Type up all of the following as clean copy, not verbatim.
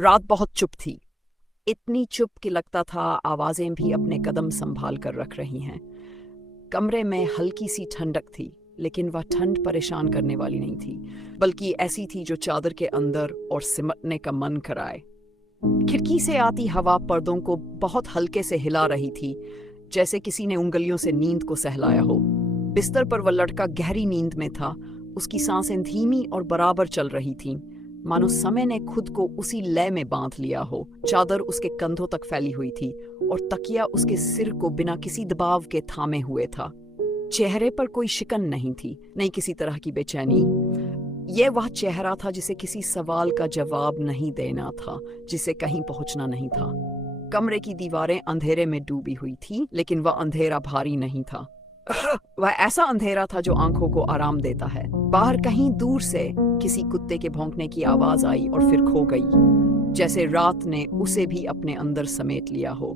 रात बहुत चुप थी। इतनी चुप कि लगता था आवाजें भी अपने कदम संभाल कर रख रही हैं। कमरे में हल्की सी ठंडक थी, लेकिन वह ठंड परेशान करने वाली नहीं थी, बल्कि ऐसी थी जो चादर के अंदर और सिमटने का मन कराए। खिड़की से आती हवा पर्दों को बहुत हल्के से हिला रही थी, जैसे किसी ने उंगलियों से नींद को सहलाया हो। बिस्तर पर वह लड़का गहरी नींद में था। उसकी सांसें धीमी और बराबर चल रही थीं, मानो समय ने खुद को उसी लय में बांध लिया हो। चादर उसके कंधों तक फैली हुई थी और तकिया उसके सिर को बिना किसी दबाव के थामे हुए था। चेहरे पर कोई शिकन नहीं थी, नहीं किसी तरह की बेचैनी। यह वह चेहरा था जिसे किसी सवाल का जवाब नहीं देना था, जिसे कहीं पहुंचना नहीं था। कमरे की दीवारें अंधेरे में डूबी हुई थी, लेकिन वह अंधेरा भारी नहीं था। वह ऐसा अंधेरा था जो आंखों को आराम देता है। बाहर कहीं दूर से किसी कुत्ते के भौंकने की आवाज आई और फिर खो गई, जैसे रात ने उसे भी अपने अंदर समेट लिया हो।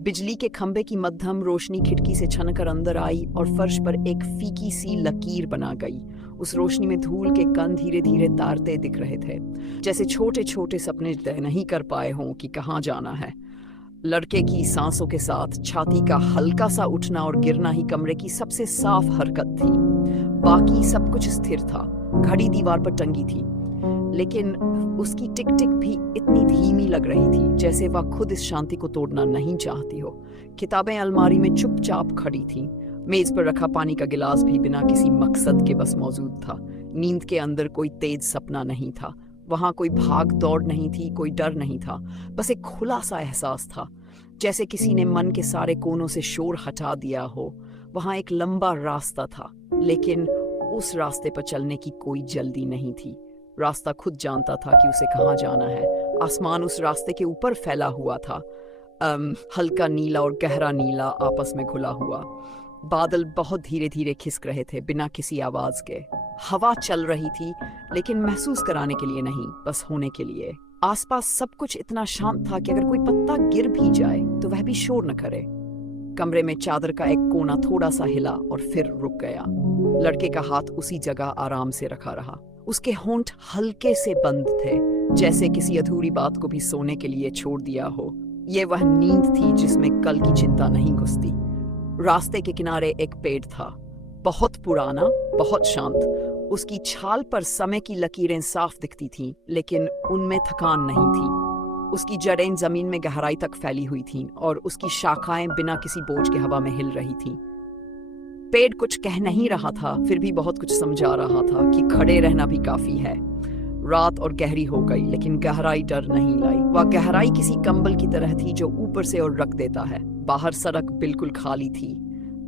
बिजली के खंभे की मध्यम रोशनी खिड़की से छनकर अंदर आई और फर्श पर एक फीकी सी लकीर बना गई। उस रोशनी में धूल के कण धीरे धीरे तारते दिख रहे थे, जैसे छोटे छोटे सपने तय नहीं कर पाए हों कि कहाँ जाना है। लड़के की सांसों के साथ छाती का हल्का सा उठना और गिरना ही कमरे की सबसे साफ हरकत थी। बाकी सब कुछ स्थिर था। घड़ी दीवार पर टंगी थी, लेकिन उसकी टिक टिक भी इतनी धीमी लग रही थी जैसे वह खुद इस शांति को तोड़ना नहीं चाहती हो। किताबें अलमारी में चुपचाप खड़ी थीं। मेज पर रखा पानी का गिलास भी बिना किसी मकसद के बस मौजूद था। नींद के अंदर कोई तेज सपना नहीं था। वहां कोई भाग दौड़ नहीं थी, कोई डर नहीं था। बस एक खुला सा एहसास था, जैसे किसी ने मन के सारे कोनों से शोर हटा दिया हो। वहां एक लंबा रास्ता था, लेकिन उस रास्ते पर चलने की कोई जल्दी नहीं थी। रास्ता खुद जानता था कि उसे कहाँ जाना है। आसमान उस रास्ते के ऊपर फैला हुआ था, हल्का नीला और गहरा नीला आपस में घुला हुआ। बादल बहुत धीरे धीरे खिसक रहे थे, बिना किसी आवाज के। हवा चल रही थी, लेकिन महसूस कराने के लिए नहीं, बस होने के लिए। आसपास सब कुछ इतना शांत था कि अगर कोई पत्ता गिर भी जाए तो वह भी शोर न करे। कमरे में चादर का एक कोना थोड़ा सा हिला और फिर रुक गया। लड़के का हाथ उसी जगह आराम से रखा रहा। उसके होंठ हल्के से बंद थे, जैसे किसी अधूरी बात को भी सोने के लिए छोड़ दिया हो। यह वह नींद थी जिसमें कल की चिंता नहीं घुसती। रास्ते के किनारे एक पेड़ था, बहुत पुराना, बहुत शांत। उसकी छाल पर समय की लकीरें साफ दिखती थीं, लेकिन उनमें थकान नहीं थी। उसकी जड़ें जमीन में गहराई तक फैली हुई थीं और उसकी शाखाएं बिना किसी बोझ के हवा में हिल रही थीं। पेड़ कुछ कह नहीं रहा था, फिर भी बहुत कुछ समझा रहा था कि खड़े रहना भी काफी है। रात और गहरी हो गई, लेकिन गहराई डर नहीं लाई। वह गहराई किसी कंबल की तरह थी जो ऊपर से और रख देता है। बाहर सड़क बिल्कुल खाली थी,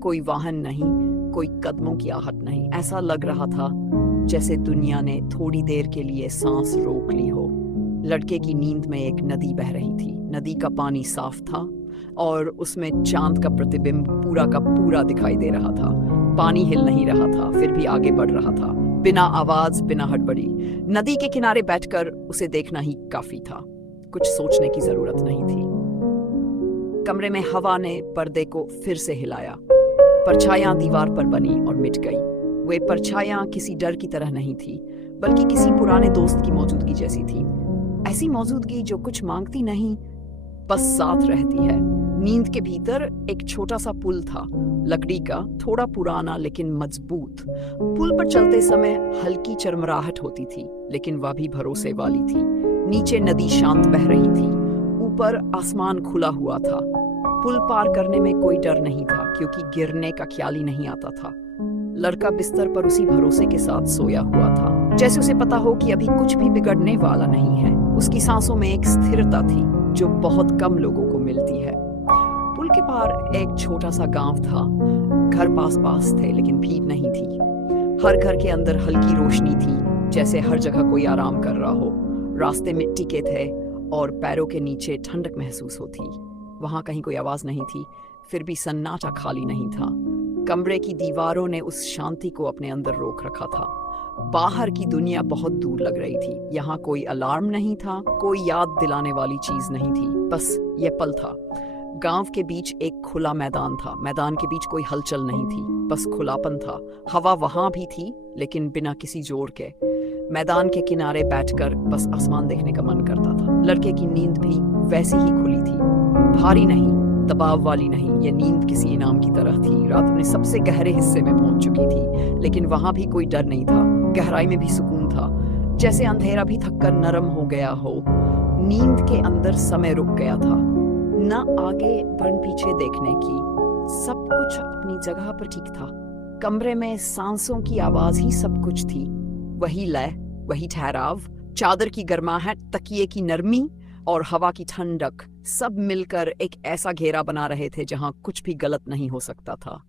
कोई वाहन नहीं, कोई कदमों की आहट नहीं। ऐसा लग रहा था जैसे दुनिया ने थोड़ी देर के लिए सांस रोक ली हो। लड़के की नींद में एक नदी बह रही थी। नदी का पानी साफ था और उसमें चांद का प्रतिबिंब पूरा का पूरा दिखाई दे रहा था। पानी हिल नहीं रहा था, फिर भी आगे बढ़ रहा था, बिना आवाज, बिना हड़बड़ी। नदी के किनारे बैठकर उसे देखना ही काफी था। कुछ सोचने की जरूरत नहीं थी। कमरे में हवा ने पर्दे को फिर से हिलाया। परछायां दीवार पर बनी और मिट गई। वे परछायां किसी डर की तरह नहीं थी, बल्कि किसी पुराने दोस्त की मौजूदगी जैसी थी। ऐसी मौजूदगी जो कुछ मांगती नहीं, बस साथ रहती है। नींद के भीतर एक छोटा सा पुल था, लकड़ी का, थोड़ा पुराना लेकिन मजबूत। पुल पर चलते समय हल्की चरमराहट होती थी, लेकिन वह भी भरोसे वाली थी। नीचे नदी शांत बह रही थी, ऊपर आसमान खुला हुआ था। पुल पार करने में कोई डर नहीं था, क्योंकि गिरने का ख्याल ही नहीं आता था। लड़का बिस्तर पर उसी भरोसे के साथ सोया हुआ था, जैसे उसे पता हो कि अभी कुछ भी बिगड़ने वाला नहीं है। उसकी सांसों में एक स्थिरता थी जो बहुत कम लोगों को मिलती है। पुल के पार एक छोटा सा गांव था। घर पास पास थे, लेकिन भीड़ नहीं थी। हर घर के अंदर हल्की रोशनी थी, जैसे हर जगह कोई आराम कर रहा हो। रास्ते मिट्टी के थे और पैरों के नीचे ठंडक महसूस होती। वहां कहीं कोई आवाज नहीं थी, फिर भी सन्नाटा खाली नहीं था। कमरे की दीवारों ने उस शांति को अपने अंदर रोक रखा था। बाहर की दुनिया बहुत दूर लग रही थी। यहाँ कोई अलार्म नहीं था, कोई याद दिलाने वाली चीज नहीं थी, बस ये पल था। गांव के बीच एक खुला मैदान था। मैदान के बीच कोई हलचल नहीं थी, बस खुलापन था। हवा वहां भी थी, लेकिन बिना किसी जोर के। मैदान के किनारे बैठकर बस आसमान देखने का मन करता था। लड़के की नींद भी वैसी ही खुली थी, भारी नहीं, दबाव वाली नहीं। ये नींद किसी इनाम की तरह थी। रात अपने सबसे गहरे हिस्से में पहुंच चुकी थी, लेकिन वहां भी कोई डर नहीं था। गहराई में भी सुकून था, जैसे अंधेरा भी थककर नरम हो गया हो। नींद के अंदर समय रुक गया था, न आगे बढ़ पीछे देखने की। सब कुछ अपनी जगह पर ठीक था। कमरे में सांसों की आवाज ही सब कुछ थी। वही लय, वही ठहराव, चादर की गर्माहट, तकिए की नरमी और हवा की ठंडक, सब मिलकर एक ऐसा घेरा बना रहे थे जहां कुछ भी गलत नहीं हो सकता था।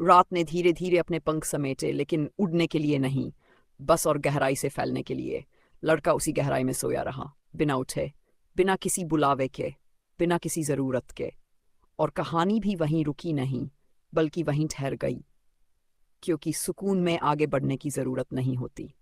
रात ने धीरे धीरे अपने पंख समेटे, लेकिन उड़ने के लिए नहीं, बस और गहराई से फैलने के लिए। लड़का उसी गहराई में सोया रहा, बिना उठे, बिना किसी बुलावे के, बिना किसी जरूरत के। और कहानी भी वहीं रुकी नहीं, बल्कि वहीं ठहर गई, क्योंकि सुकून में आगे बढ़ने की जरूरत नहीं होती।